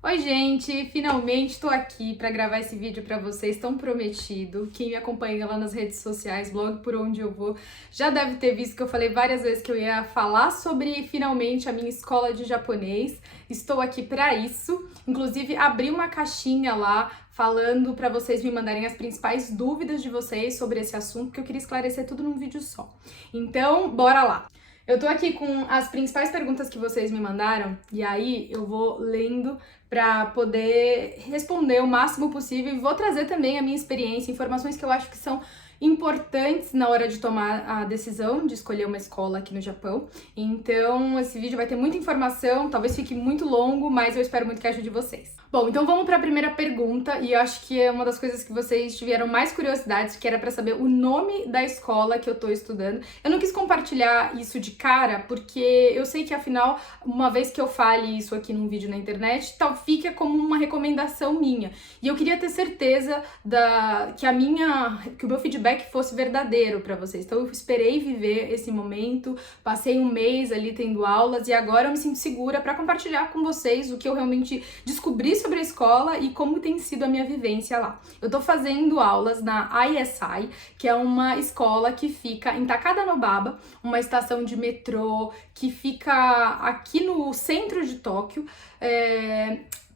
Oi, gente! Finalmente estou aqui para gravar esse vídeo para vocês, tão prometido. Quem me acompanha lá nas redes sociais, blog Por Onde Eu Vou, já deve ter visto que eu falei várias vezes que eu ia falar sobre, finalmente, a minha escola de japonês. Estou aqui para isso. Inclusive, abri uma caixinha lá falando para vocês me mandarem as principais dúvidas de vocês sobre esse assunto, porque eu queria esclarecer tudo num vídeo só. Então, bora lá! Eu tô aqui com as principais perguntas que vocês me mandaram, e aí eu vou lendo para poder responder o máximo possível e vou trazer também a minha experiência, informações que eu acho que são importantes na hora de tomar a decisão de escolher uma escola aqui no Japão. Então, esse vídeo vai ter muita informação, talvez fique muito longo, mas eu espero muito que ajude vocês. Bom, então vamos para a primeira pergunta, e eu acho que é uma das coisas que vocês tiveram mais curiosidade, que era para saber o nome da escola que eu tô estudando. Eu não quis compartilhar isso de cara, porque eu sei que, afinal, uma vez que eu fale isso aqui num vídeo na internet, tal fica como uma recomendação minha. E eu queria ter certeza que o meu feedback fosse verdadeiro para vocês. Então eu esperei viver esse momento, passei um mês ali tendo aulas e agora eu me sinto segura para compartilhar com vocês o que eu realmente descobri sobre a escola e como tem sido a minha vivência lá. Eu tô fazendo aulas na ISI, que é uma escola que fica em Takadanobaba, uma estação de metrô que fica aqui no centro de Tóquio.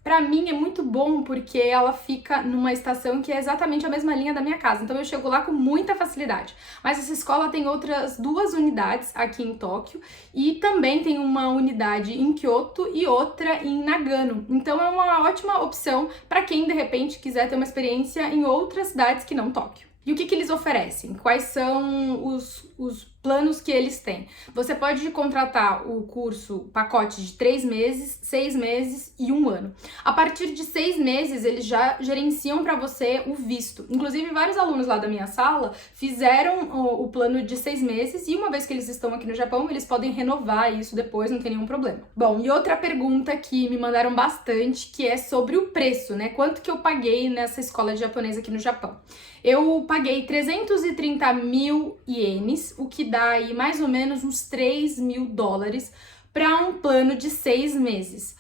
Pra mim é muito bom porque ela fica numa estação que é exatamente a mesma linha da minha casa, então eu chego lá com muita facilidade. Mas essa escola tem outras 2 unidades aqui em Tóquio e também tem uma unidade em Kyoto e outra em Nagano. Então é uma ótima opção para quem de repente quiser ter uma experiência em outras cidades que não Tóquio. E o que eles oferecem? Quais são os planos que eles têm? Você pode contratar o curso pacote de 3 meses, 6 meses e 1 ano. A partir de 6 meses, eles já gerenciam para você o visto. Inclusive, vários alunos lá da minha sala fizeram o plano de 6 meses e uma vez que eles estão aqui no Japão, eles podem renovar isso depois, não tem nenhum problema. Bom, e outra pergunta que me mandaram bastante, que é sobre o preço, né? Quanto que eu paguei nessa escola de japonês aqui no Japão? Eu paguei 330 mil ienes, o que dá aí mais ou menos uns 3 mil dólares para um plano de 6 meses.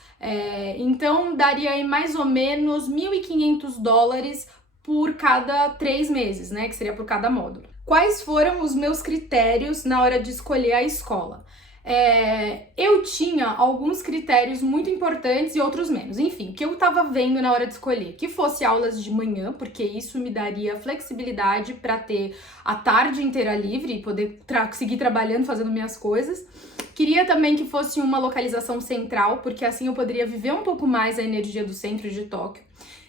Então daria aí mais ou menos 1.500 dólares por cada 3 meses, né? Que seria por cada módulo. Quais foram os meus critérios na hora de escolher a escola? Eu tinha alguns critérios muito importantes e outros menos. Enfim, o que eu tava vendo na hora de escolher? Que fosse aulas de manhã, porque isso me daria flexibilidade para ter a tarde inteira livre e poder seguir trabalhando, fazendo minhas coisas. Queria também que fosse uma localização central, porque assim eu poderia viver um pouco mais a energia do centro de Tóquio.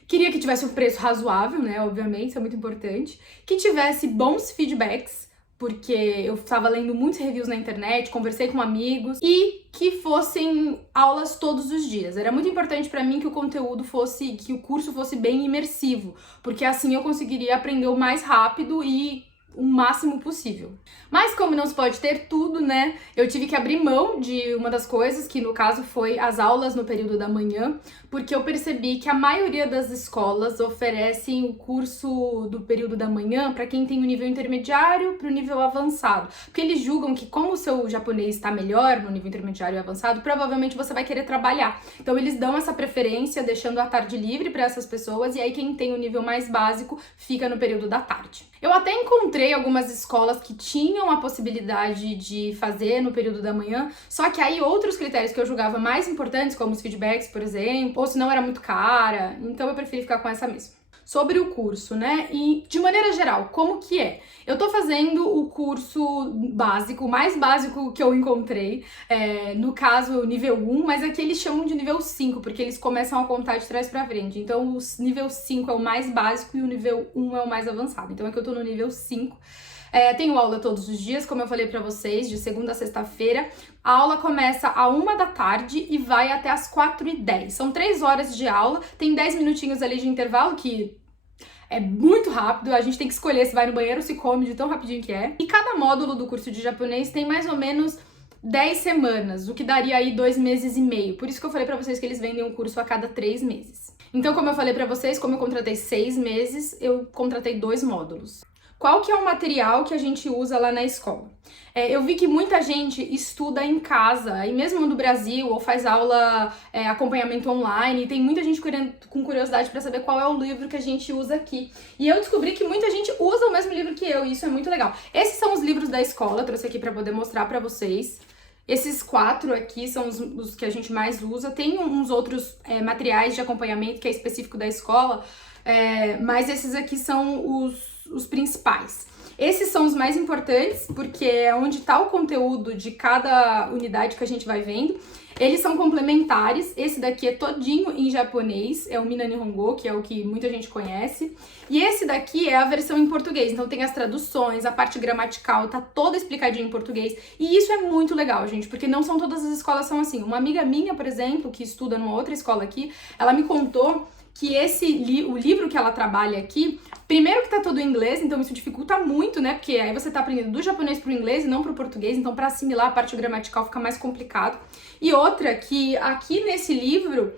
Queria que tivesse um preço razoável, né? Obviamente, isso é muito importante. Que tivesse bons feedbacks, porque eu estava lendo muitos reviews na internet, conversei com amigos, e que fossem aulas todos os dias. Era muito importante para mim que o que o curso fosse bem imersivo, porque assim eu conseguiria aprender o mais rápido e o máximo possível. Mas como não se pode ter tudo, né, eu tive que abrir mão de uma das coisas, que no caso foi as aulas no período da manhã, porque eu percebi que a maioria das escolas oferecem o curso do período da manhã para quem tem o nível intermediário para o nível avançado, porque eles julgam que como o seu japonês está melhor no nível intermediário e avançado, provavelmente você vai querer trabalhar. Então eles dão essa preferência, deixando a tarde livre para essas pessoas, e aí quem tem o nível mais básico fica no período da tarde. Eu até encontrei algumas escolas que tinham a possibilidade de fazer no período da manhã, só que aí outros critérios que eu julgava mais importantes, como os feedbacks, por exemplo, ou se não era muito cara, então eu preferi ficar com essa mesmo. Sobre o curso, né? E de maneira geral, como que é? Eu tô fazendo o curso básico, o mais básico que eu encontrei, no caso o nível 1, mas aqui eles chamam de nível 5, porque eles começam a contar de trás pra frente. Então o nível 5 é o mais básico e o nível 1 é o mais avançado. Então aqui eu tô no nível 5. Tenho aula todos os dias, como eu falei pra vocês, de segunda a sexta-feira. A aula começa à 1 da tarde e vai até às 4h10. São 3 horas de aula, tem 10 minutinhos ali de intervalo, que é muito rápido, a gente tem que escolher se vai no banheiro ou se come de tão rapidinho que é. E cada módulo do curso de japonês tem mais ou menos 10 semanas, o que daria aí 2 meses e meio. Por isso que eu falei pra vocês que eles vendem um curso a cada 3 meses. Então, como eu falei pra vocês, como eu contratei 6 meses, eu contratei 2 módulos. qual que é o material que a gente usa lá na escola. Eu vi que muita gente estuda em casa, e mesmo no Brasil, ou faz aula, acompanhamento online, e tem muita gente com curiosidade para saber qual é o livro que a gente usa aqui. E eu descobri que muita gente usa o mesmo livro que eu, e isso é muito legal. Esses são os livros da escola, eu trouxe aqui para poder mostrar para vocês. Esses 4 aqui são os que a gente mais usa. Tem uns outros materiais de acompanhamento que é específico da escola, mas esses aqui são os principais. Esses são os mais importantes, porque é onde está o conteúdo de cada unidade que a gente vai vendo. Eles são complementares, esse daqui é todinho em japonês, é o Mina Nihongo, que é o que muita gente conhece. E esse daqui é a versão em português, então tem as traduções, a parte gramatical, tá toda explicadinha em português. E isso é muito legal, gente, porque não são todas as escolas são assim. Uma amiga minha, por exemplo, que estuda numa outra escola aqui, ela me contou que o livro que ela trabalha aqui, primeiro que tá todo em inglês, então isso dificulta muito, né? Porque aí você tá aprendendo do japonês pro inglês e não pro português, então para assimilar a parte gramatical fica mais complicado. E outra, que aqui nesse livro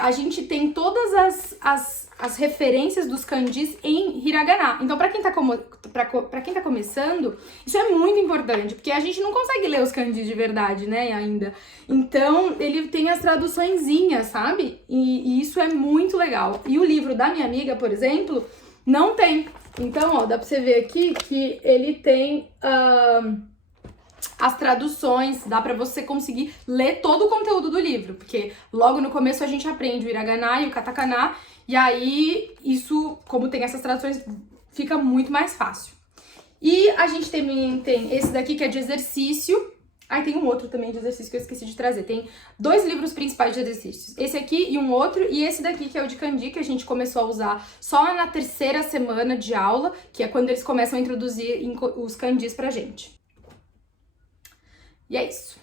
a gente tem todas as referências dos kanjis em hiragana. Então, pra quem tá começando, isso é muito importante, porque a gente não consegue ler os kanjis de verdade, né, ainda. Então, ele tem as traduçõezinhas, sabe? E isso é muito legal. E o livro da minha amiga, por exemplo, não tem. Então, ó, dá pra você ver aqui que ele tem as traduções, dá pra você conseguir ler todo o conteúdo do livro, porque logo no começo a gente aprende o hiragana e o katakana, e aí isso, como tem essas traduções, fica muito mais fácil. E a gente também tem esse daqui que é de exercício. Aí tem um outro também de exercício que eu esqueci de trazer. Tem 2 livros principais de exercícios. Esse aqui e um outro. E esse daqui que é o de kanji, que a gente começou a usar só na 3ª semana de aula, que é quando eles começam a introduzir os kanjis pra gente. E é isso.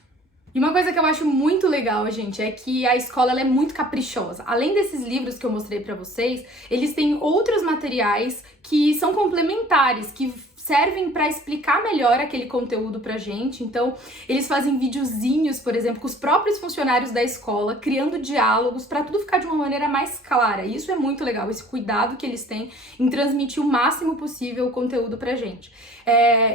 E uma coisa que eu acho muito legal, gente, é que a escola ela é muito caprichosa. Além desses livros que eu mostrei pra vocês, eles têm outros materiais que são complementares, que servem para explicar melhor aquele conteúdo pra gente. Então, eles fazem videozinhos, por exemplo, com os próprios funcionários da escola, criando diálogos para tudo ficar de uma maneira mais clara. E isso é muito legal, esse cuidado que eles têm em transmitir o máximo possível o conteúdo pra gente.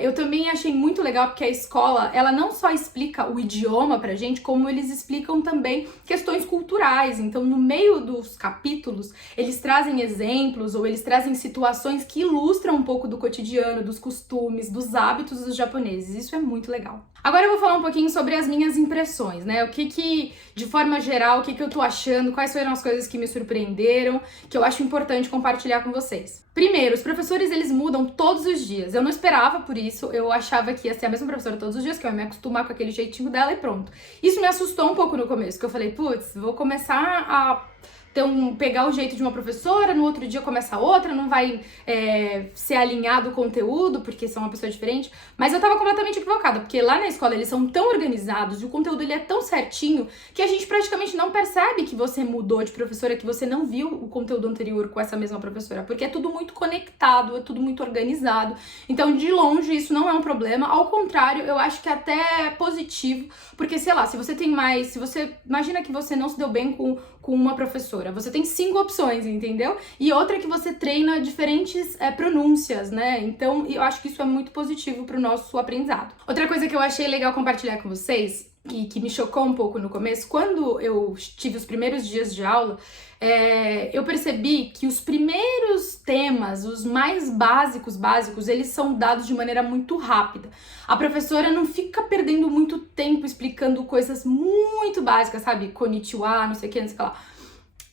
Eu também achei muito legal porque a escola, ela não só explica o idioma pra gente, como eles explicam também questões culturais. Então, no meio dos capítulos, eles trazem exemplos ou eles trazem situações que ilustram um pouco do cotidiano, dos costumes, dos hábitos dos japoneses. Isso é muito legal. Agora eu vou falar um pouquinho sobre as minhas impressões, né? De forma geral, o que eu tô achando, quais foram as coisas que me surpreenderam, que eu acho importante compartilhar com vocês. Primeiro, os professores, eles mudam todos os dias. Eu não esperava por isso, eu achava que ia ser a mesma professora todos os dias, que eu ia me acostumar com aquele jeitinho dela e pronto. Isso me assustou um pouco no começo, que eu falei, putz, vou começar a pegar o jeito de uma professora, no outro dia começa outra, não vai ser alinhado o conteúdo, porque são uma pessoa diferente. Mas eu tava completamente equivocada, porque lá na escola eles são tão organizados e o conteúdo ele é tão certinho que a gente praticamente não percebe que você mudou de professora, que você não viu o conteúdo anterior com essa mesma professora, porque é tudo muito conectado, é tudo muito organizado. Então, de longe, isso não é um problema. Ao contrário, eu acho que até é positivo, porque, sei lá, se você imagina que você não se deu bem com uma professora, você tem 5 opções, entendeu? E outra é que você treina diferentes pronúncias, né? Então, eu acho que isso é muito positivo pro nosso aprendizado. Outra coisa que eu achei legal compartilhar com vocês, e que me chocou um pouco no começo, quando eu tive os primeiros dias de aula, eu percebi que os primeiros temas, os mais básicos, eles são dados de maneira muito rápida. A professora não fica perdendo muito tempo explicando coisas muito básicas, sabe? Konnichiwa, não sei o que, não sei o que lá.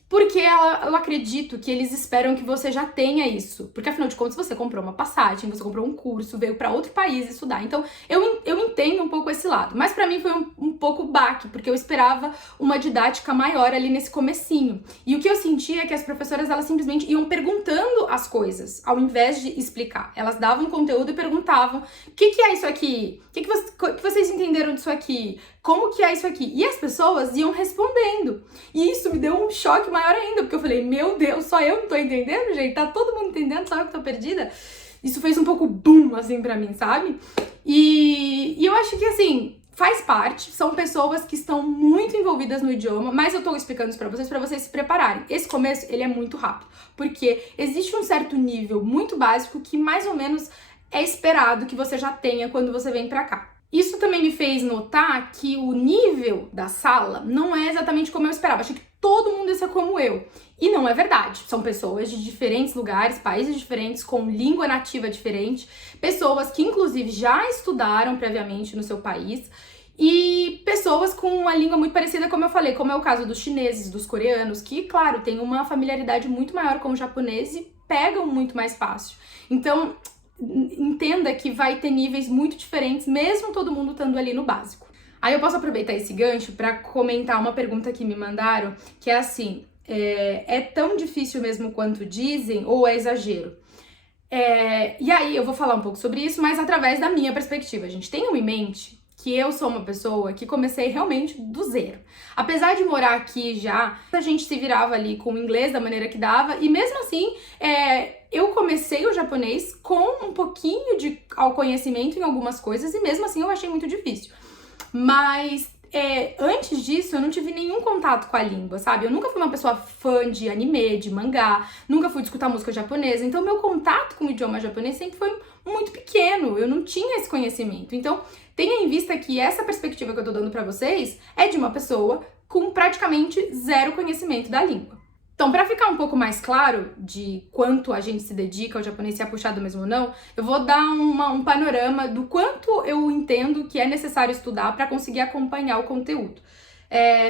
Porque eu acredito que eles esperam que você já tenha isso. Porque, afinal de contas, você comprou uma passagem, você comprou um curso, veio para outro país estudar. Então, eu entendo um pouco esse lado. Mas para mim foi um pouco baque, porque eu esperava uma didática maior ali nesse comecinho. E o que eu sentia é que as professoras, elas simplesmente iam perguntando as coisas, ao invés de explicar. Elas davam conteúdo e perguntavam: o que é isso aqui? O que vocês entenderam disso aqui? Como que é isso aqui? E as pessoas iam respondendo. E isso me deu um choque maior ainda, porque eu falei, meu Deus, só eu não tô entendendo, gente? Tá todo mundo entendendo, só eu que tô perdida? Isso fez um pouco boom, assim, pra mim, sabe? E eu acho que, assim, faz parte, são pessoas que estão muito envolvidas no idioma, mas eu tô explicando isso pra vocês se prepararem. Esse começo, ele é muito rápido, porque existe um certo nível muito básico que mais ou menos é esperado que você já tenha quando você vem pra cá. Isso também me fez notar que o nível da sala não é exatamente como eu esperava. Achei que todo mundo ia ser como eu. E não é verdade. São pessoas de diferentes lugares, países diferentes, com língua nativa diferente, pessoas que inclusive já estudaram previamente no seu país e pessoas com uma língua muito parecida, como eu falei, como é o caso dos chineses, dos coreanos, que, claro, têm uma familiaridade muito maior com o japonês e pegam muito mais fácil. Então, entenda que vai ter níveis muito diferentes, mesmo todo mundo estando ali no básico. Aí eu posso aproveitar esse gancho para comentar uma pergunta que me mandaram, que é assim, é tão difícil mesmo quanto dizem ou é exagero? E aí eu vou falar um pouco sobre isso, mas através da minha perspectiva. Gente, tenham em mente que eu sou uma pessoa que comecei realmente do zero. Apesar de morar aqui já, a gente se virava ali com o inglês da maneira que dava, e mesmo assim, eu comecei o japonês com um pouquinho de conhecimento em algumas coisas, e mesmo assim eu achei muito difícil. Mas antes disso, eu não tive nenhum contato com a língua, sabe? Eu nunca fui uma pessoa fã de anime, de mangá, nunca fui escutar música japonesa, então meu contato com o idioma japonês sempre foi muito pequeno, eu não tinha esse conhecimento. Então, tenha em vista que essa perspectiva que eu tô dando pra vocês é de uma pessoa com praticamente zero conhecimento da língua. Então, para ficar um pouco mais claro de quanto a gente se dedica ao japonês, se é puxado mesmo ou não, eu vou dar um panorama do quanto eu entendo que é necessário estudar para conseguir acompanhar o conteúdo.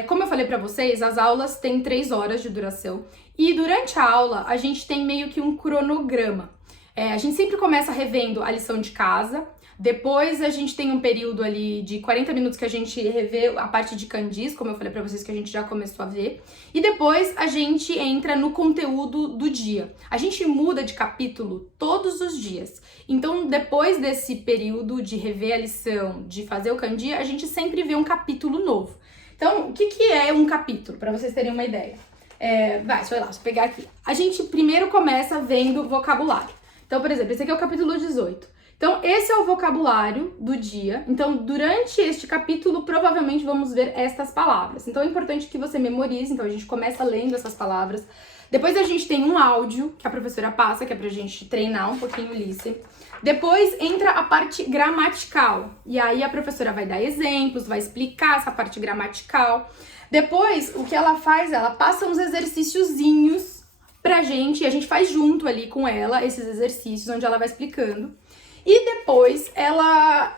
Como eu falei para vocês, as aulas têm 3 horas de duração e durante a aula a gente tem meio que um cronograma. A gente sempre começa revendo a lição de casa. Depois a gente tem um período ali de 40 minutos que a gente revê a parte de kanjis, como eu falei pra vocês que a gente já começou a ver. E depois a gente entra no conteúdo do dia. A gente muda de capítulo todos os dias. Então, depois desse período de rever a lição, de fazer o kanji, a gente sempre vê um capítulo novo. Então, o que é um capítulo? Pra vocês terem uma ideia. Deixa eu pegar aqui. A gente primeiro começa vendo vocabulário. Então, por exemplo, esse aqui é o capítulo 18. Então, esse é o vocabulário do dia. Então, durante este capítulo, provavelmente vamos ver estas palavras. Então, é importante que você memorize. Então, a gente começa lendo essas palavras. Depois, a gente tem um áudio que a professora passa, que é pra gente treinar um pouquinho o listening. Depois, entra a parte gramatical. E aí, a professora vai dar exemplos, vai explicar essa parte gramatical. Depois, o que ela faz? Ela passa uns exercíciozinhos pra gente. E a gente faz junto ali com ela esses exercícios, onde ela vai explicando. E depois ela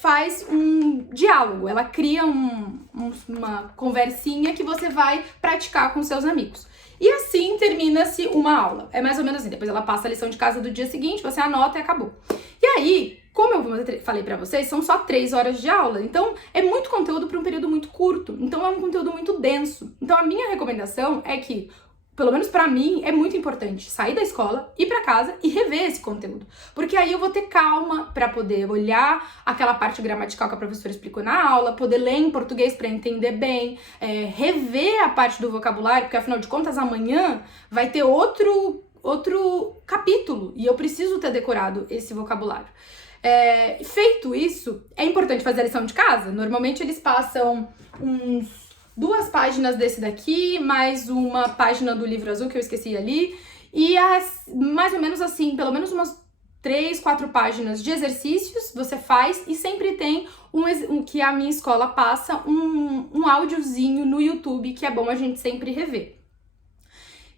faz um diálogo, ela cria uma conversinha que você vai praticar com seus amigos. E assim termina-se uma aula. É mais ou menos assim, depois ela passa a lição de casa do dia seguinte, você anota e acabou. E aí, como eu falei pra vocês, são só 3 horas de aula, então é muito conteúdo para um período muito curto, então é um conteúdo muito denso. Então a minha recomendação é que, pelo menos pra mim, é muito importante sair da escola, ir pra casa e rever esse conteúdo. Porque aí eu vou ter calma pra poder olhar aquela parte gramatical que a professora explicou na aula, poder ler em português pra entender bem, rever a parte do vocabulário, porque afinal de contas amanhã vai ter outro capítulo e eu preciso ter decorado esse vocabulário. Feito isso, é importante fazer a lição de casa. Normalmente eles passam 2 páginas desse daqui, mais uma página do livro azul que eu esqueci ali, e mais ou menos assim, pelo menos umas 3, 4 páginas de exercícios você faz, e sempre tem que a minha escola passa um áudiozinho no YouTube, que é bom a gente sempre rever.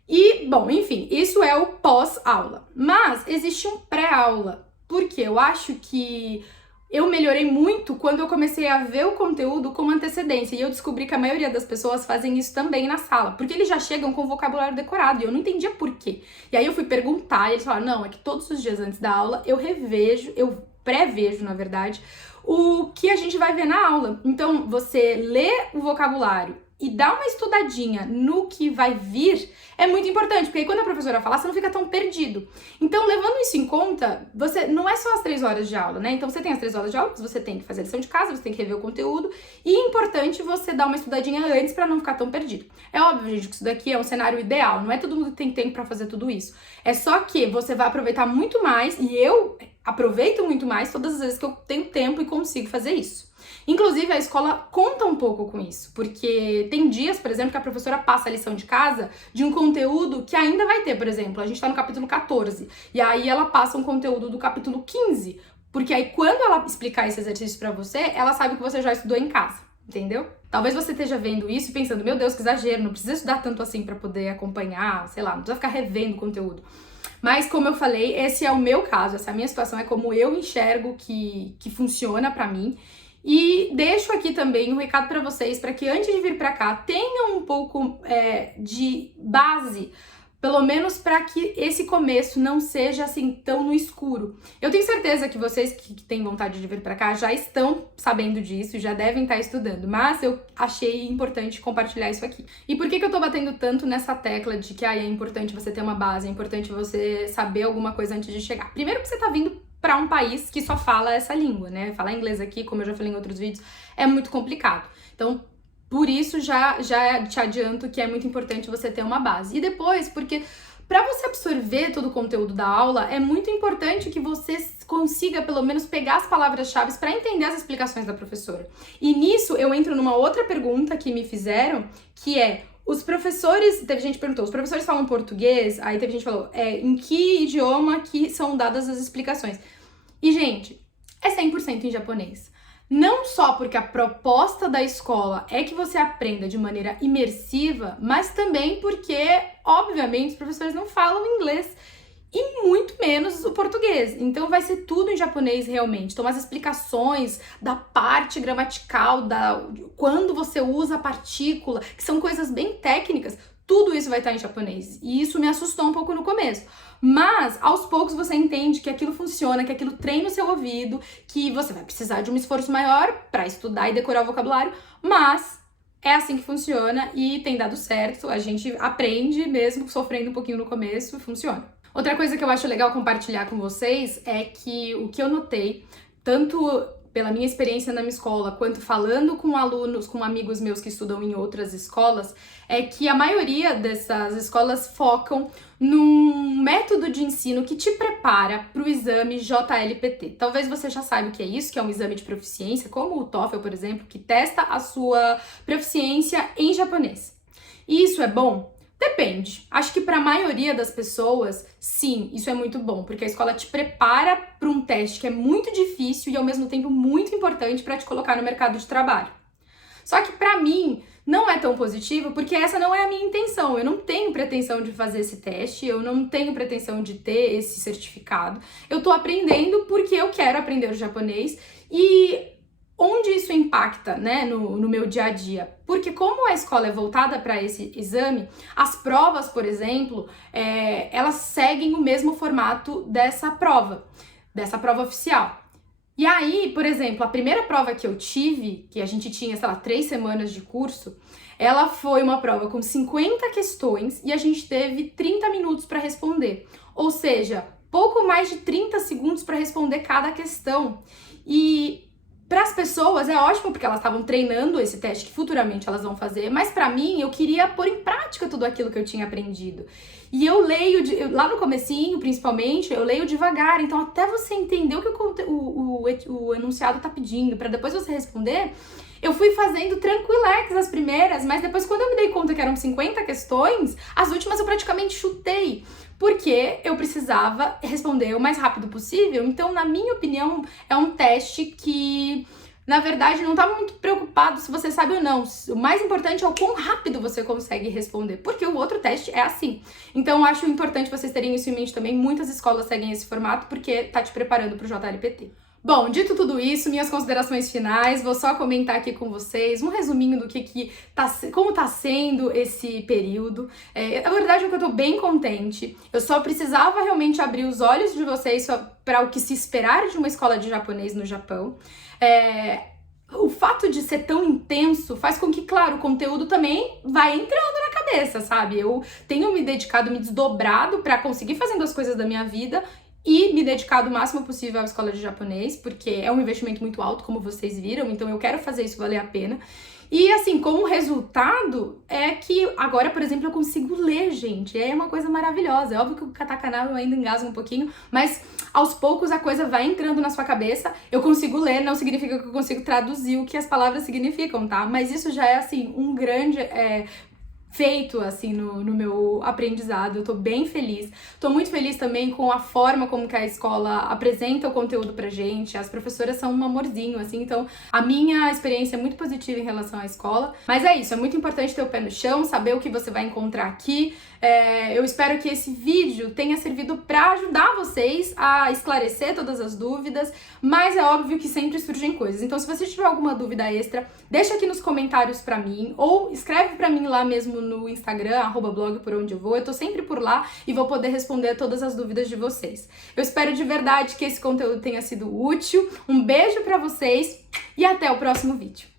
E, bom, enfim, isso é o pós-aula. Mas existe um pré-aula, porque eu acho que eu melhorei muito quando eu comecei a ver o conteúdo com antecedência, e eu descobri que a maioria das pessoas fazem isso também na sala, porque eles já chegam com o vocabulário decorado, e eu não entendia por quê. E aí eu fui perguntar, e eles falaram, não, é que todos os dias antes da aula eu pré-vejo, na verdade, o que a gente vai ver na aula. Então, você lê o vocabulário e dá uma estudadinha no que vai vir é muito importante, porque aí quando a professora falar, você não fica tão perdido. Então, levando isso em conta, você não é só as 3 horas de aula, né? Então, você tem as 3 horas de aula, você tem que fazer a lição de casa, você tem que rever o conteúdo, e é importante você dar uma estudadinha antes pra não ficar tão perdido. É óbvio, gente, que isso daqui é um cenário ideal, não é todo mundo que tem tempo pra fazer tudo isso. É só que você vai aproveitar muito mais, e eu aproveito muito mais todas as vezes que eu tenho tempo e consigo fazer isso. Inclusive, a escola conta um pouco com isso, porque tem dias, por exemplo, que a professora passa a lição de casa de um conteúdo que ainda vai ter, por exemplo, a gente tá no capítulo 14, e aí ela passa um conteúdo do capítulo 15, porque aí quando ela explicar esse exercício pra você, ela sabe que você já estudou em casa, entendeu? Talvez você esteja vendo isso e pensando, meu Deus, que exagero, não precisa estudar tanto assim pra poder acompanhar, sei lá, não precisa ficar revendo o conteúdo. Mas, como eu falei, esse é o meu caso, essa é a minha situação, é como eu enxergo que funciona pra mim. E deixo aqui também um recado pra vocês, para que antes de vir pra cá, tenham um pouco de base, pelo menos para que esse começo não seja assim tão no escuro. Eu tenho certeza que vocês que têm vontade de vir pra cá já estão sabendo disso, já devem estar estudando, mas eu achei importante compartilhar isso aqui. E por que eu tô batendo tanto nessa tecla de que é importante você ter uma base, é importante você saber alguma coisa antes de chegar? Primeiro que você tá vindo para um país que só fala essa língua, né? Falar inglês aqui, como eu já falei em outros vídeos, é muito complicado. Então, por isso, já te adianto que é muito importante você ter uma base. E depois, porque para você absorver todo o conteúdo da aula, é muito importante que você consiga, pelo menos, pegar as palavras-chave para entender as explicações da professora. E nisso, eu entro numa outra pergunta que me fizeram, que é: os professores, teve gente que perguntou, os professores falam português? Aí teve gente que falou, em que idioma que são dadas as explicações? E, gente, é 100% em japonês. Não só porque a proposta da escola é que você aprenda de maneira imersiva, mas também porque, obviamente, os professores não falam inglês e muito menos o português. Então vai ser tudo em japonês realmente. Então as explicações da parte gramatical, quando você usa a partícula, que são coisas bem técnicas, tudo isso vai estar em japonês. E isso me assustou um pouco no começo. Mas, aos poucos, você entende que aquilo funciona, que aquilo treina o seu ouvido, que você vai precisar de um esforço maior para estudar e decorar o vocabulário, mas é assim que funciona e tem dado certo. A gente aprende mesmo sofrendo um pouquinho no começo, funciona. Outra coisa que eu acho legal compartilhar com vocês é que o que eu notei, tanto pela minha experiência na minha escola, quanto falando com alunos, com amigos meus que estudam em outras escolas, é que a maioria dessas escolas focam num método de ensino que te prepara para o exame JLPT. Talvez você já saiba o que é isso, que é um exame de proficiência, como o TOEFL, por exemplo, que testa a sua proficiência em japonês. E isso é bom? Depende. Acho que para a maioria das pessoas, sim, isso é muito bom, porque a escola te prepara para um teste que é muito difícil e ao mesmo tempo muito importante para te colocar no mercado de trabalho. Só que para mim não é tão positivo, porque essa não é a minha intenção. Eu não tenho pretensão de fazer esse teste, eu não tenho pretensão de ter esse certificado. Eu tô aprendendo porque eu quero aprender o japonês e onde isso impacta, né, no meu dia a dia? Porque como a escola é voltada para esse exame, as provas, por exemplo, elas seguem o mesmo formato dessa prova oficial. E aí, por exemplo, a primeira prova que eu tive, que a gente tinha, sei lá, 3 semanas de curso, ela foi uma prova com 50 questões e a gente teve 30 minutos para responder. Ou seja, pouco mais de 30 segundos para responder cada questão. E para as pessoas é ótimo porque elas estavam treinando esse teste que futuramente elas vão fazer, mas para mim eu queria pôr em prática tudo aquilo que eu tinha aprendido. E eu leio, lá no comecinho principalmente, eu leio devagar, então até você entender o que o enunciado tá pedindo, para depois você responder, eu fui fazendo tranquilex as primeiras, mas depois quando eu me dei conta que eram 50 questões, as últimas eu praticamente chutei. Porque eu precisava responder o mais rápido possível. Então, na minha opinião, é um teste que, na verdade, não tá muito preocupado se você sabe ou não. O mais importante é o quão rápido você consegue responder, porque o outro teste é assim. Então, eu acho importante vocês terem isso em mente também. Muitas escolas seguem esse formato porque tá te preparando pro JLPT. Bom, dito tudo isso, minhas considerações finais, vou só comentar aqui com vocês um resuminho do como tá sendo esse período. A verdade é que eu tô bem contente, eu só precisava realmente abrir os olhos de vocês para o que se esperar de uma escola de japonês no Japão. O fato de ser tão intenso faz com que, claro, o conteúdo também vai entrando na cabeça, sabe? Eu tenho me dedicado, me desdobrado para conseguir fazendo as coisas da minha vida e me dedicar o máximo possível à escola de japonês, porque é um investimento muito alto, como vocês viram, então eu quero fazer isso valer a pena. E assim, como resultado, é que agora, por exemplo, eu consigo ler, gente. É uma coisa maravilhosa. É óbvio que o katakana eu ainda engasgo um pouquinho, mas aos poucos a coisa vai entrando na sua cabeça. Eu consigo ler, não significa que eu consigo traduzir o que as palavras significam, tá? Mas isso já é, assim, um grande feito, assim, no meu aprendizado. Eu tô bem feliz. Tô muito feliz também com a forma como que a escola apresenta o conteúdo pra gente. As professoras são um amorzinho, assim, então a minha experiência é muito positiva em relação à escola. Mas é isso, é muito importante ter o pé no chão, saber o que você vai encontrar aqui. Eu espero que esse vídeo tenha servido pra ajudar vocês a esclarecer todas as dúvidas, mas é óbvio que sempre surgem coisas. Então, se você tiver alguma dúvida extra, deixa aqui nos comentários pra mim, ou escreve pra mim lá mesmo no Instagram, @blogporondeevou. Eu tô sempre por lá e vou poder responder todas as dúvidas de vocês. Eu espero de verdade que esse conteúdo tenha sido útil. Um beijo pra vocês e até o próximo vídeo.